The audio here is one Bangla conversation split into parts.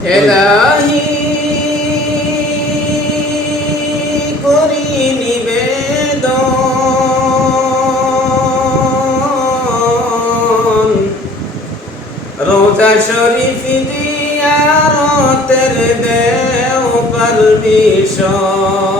এলাহি করি নিবেদন রোজা শরীফ দিয়ারতের দেও পারমিশন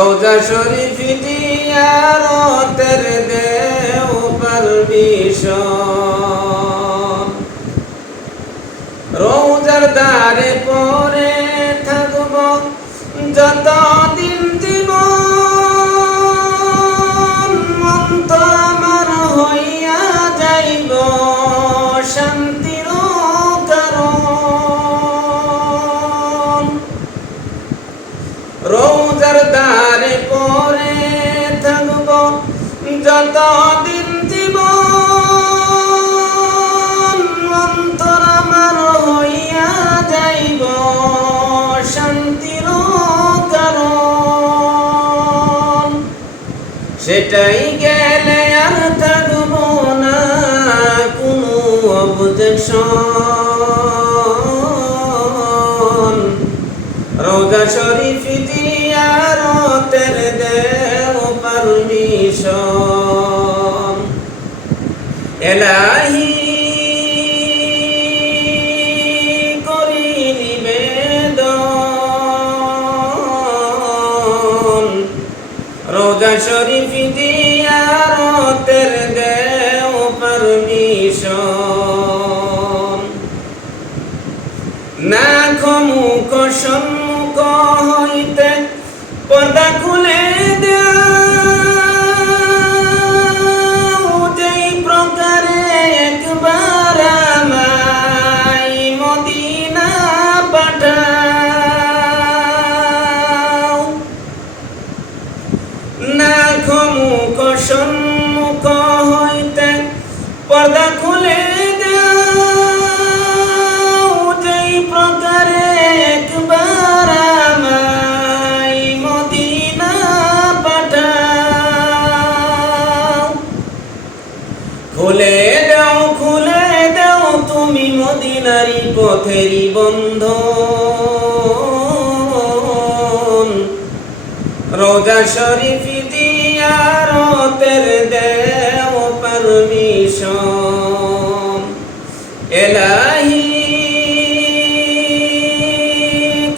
রোজা শরীফ দিয়ারতের দেও পারমিশন। রোজার দ্বারে পরে থাকব যতদিন রোজার দ্বারে পরে থাকব যতদিন জীবন অন্তর আমার হইয়া যাইব শান্তির কারণ সেটাই গেলে আর থাকব না, কোনো অবজেকশন। রোজা শরীফ দিয়ারতের দেও পারমিশন। না মুখ সম্মুখ হইতে পর্দা খুলে তুমি মদিনারি পথেরই বন্ধন। রোজা শরীফ দিয়ারতের দেও পারমিশন। এলাহি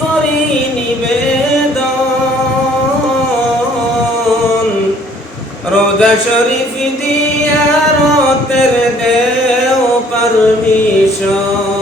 করি নিবেদন। রোজা শরীফ দিয়ারতের দেও পারমিশন